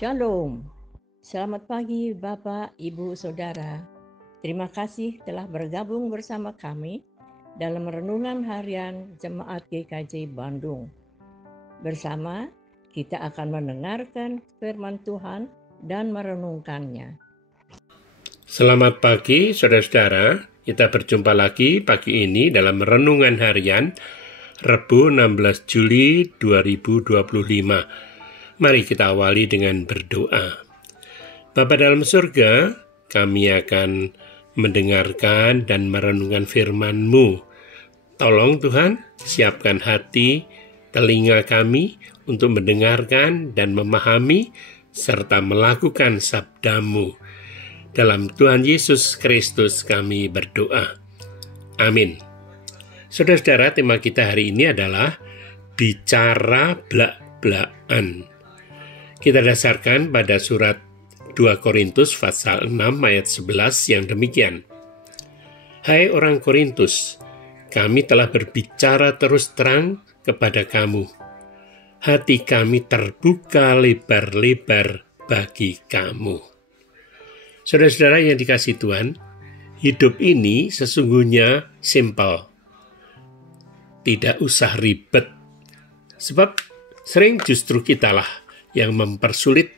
Shalom. Selamat pagi Bapak, Ibu, Saudara. Terima kasih telah bergabung bersama kami dalam renungan harian Jemaat GKJ Bandung. Bersama kita akan mendengarkan firman Tuhan dan merenungkannya. Selamat pagi saudara-saudara, kita berjumpa lagi pagi ini dalam renungan harian Rabu 16 Juli 2025. Mari kita awali dengan berdoa. Bapa dalam surga, kami akan mendengarkan dan merenungkan firman-Mu. Tolong Tuhan, siapkan hati, telinga kami untuk mendengarkan dan memahami serta melakukan sabda-Mu. Dalam Tuhan Yesus Kristus kami berdoa. Amin. Saudara-saudara, tema kita hari ini adalah bicara blak-blakan. Kita dasarkan pada surat 2 Korintus pasal 6 ayat 11 yang demikian. Hai orang Korintus, kami telah berbicara terus terang kepada kamu. Hati kami terbuka lebar-lebar bagi kamu. Saudara-saudara yang dikasihi Tuhan, hidup ini sesungguhnya simpel. Tidak usah ribet. Sebab sering justru kitalah yang mempersulit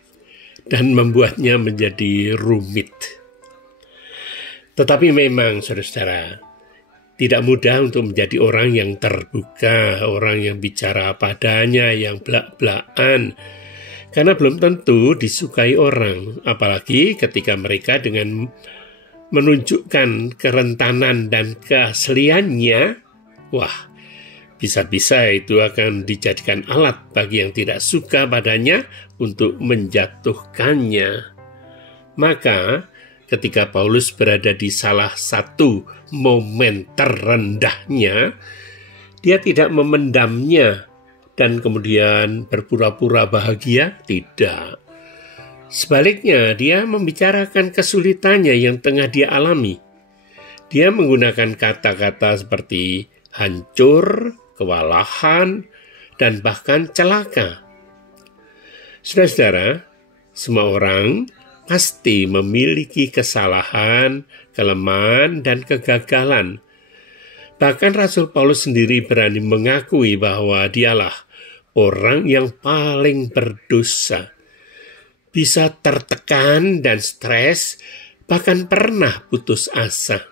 dan membuatnya menjadi rumit. Tetapi memang saudara-saudara, tidak mudah untuk menjadi orang yang terbuka, orang yang bicara padanya, yang blak-blakan, karena belum tentu disukai orang, apalagi ketika mereka dengan menunjukkan kerentanan dan keasliannya, wah, bisa-bisa itu akan dijadikan alat bagi yang tidak suka padanya untuk menjatuhkannya. Maka ketika Paulus berada di salah satu momen terendahnya, dia tidak memendamnya dan kemudian berpura-pura bahagia, tidak. Sebaliknya, dia membicarakan kesulitannya yang tengah dia alami. Dia menggunakan kata-kata seperti hancur, kewalahan, dan bahkan celaka. Saudara-saudara, semua orang pasti memiliki kesalahan, kelemahan, dan kegagalan. Bahkan Rasul Paulus sendiri berani mengakui bahwa dialah orang yang paling berdosa. Bisa tertekan dan stres, bahkan pernah putus asa.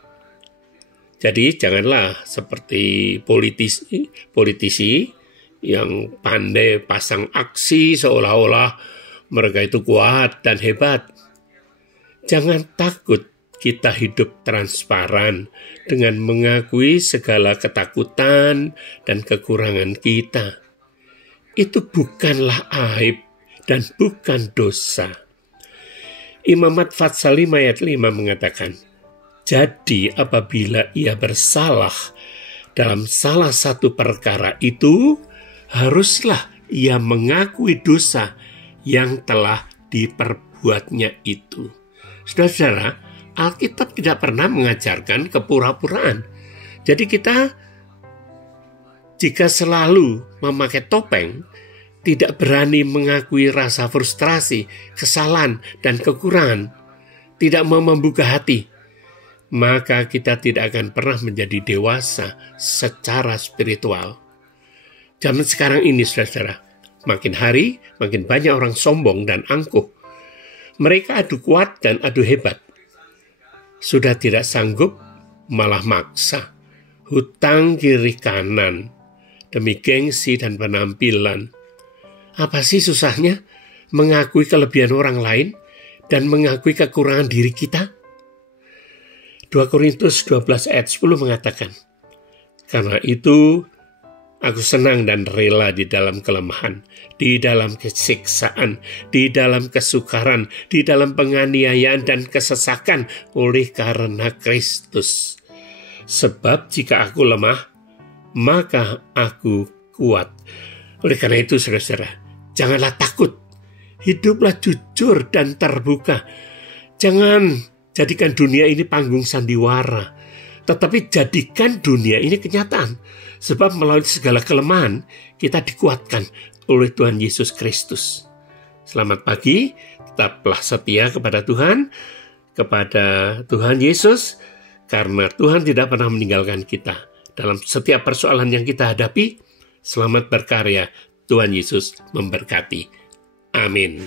Jadi janganlah seperti politisi yang pandai pasang aksi seolah-olah mereka itu kuat dan hebat. Jangan takut kita hidup transparan dengan mengakui segala ketakutan dan kekurangan kita. Itu bukanlah aib dan bukan dosa. Imam At-Fatsalim ayat 5 mengatakan, jadi apabila ia bersalah dalam salah satu perkara itu, haruslah ia mengakui dosa yang telah diperbuatnya itu. Saudara-saudara, Alkitab tidak pernah mengajarkan kepura-puraan. Jadi kita jika selalu memakai topeng, tidak berani mengakui rasa frustrasi, kesalahan, dan kekurangan, tidak mau membuka hati, maka kita tidak akan pernah menjadi dewasa secara spiritual. Zaman sekarang ini, saudara, makin hari makin banyak orang sombong dan angkuh. Mereka adu kuat dan adu hebat. Sudah tidak sanggup, malah maksa. Hutang kiri kanan, demi gengsi dan penampilan. Apa sih susahnya mengakui kelebihan orang lain dan mengakui kekurangan diri kita? 2 Korintus 12 ayat 10 mengatakan, karena itu aku senang dan rela di dalam kelemahan, di dalam kesiksaan, di dalam kesukaran, di dalam penganiayaan dan kesesakan oleh karena Kristus. Sebab jika aku lemah, maka aku kuat. Oleh karena itu, saudara-saudara, janganlah takut. Hiduplah jujur dan terbuka. Jangan jadikan dunia ini panggung sandiwara, tetapi jadikan dunia ini kenyataan. Sebab melalui segala kelemahan, kita dikuatkan oleh Tuhan Yesus Kristus. Selamat pagi, tetaplah setia kepada Tuhan Yesus, karena Tuhan tidak pernah meninggalkan kita. Dalam setiap persoalan yang kita hadapi, selamat berkarya. Tuhan Yesus memberkati. Amin.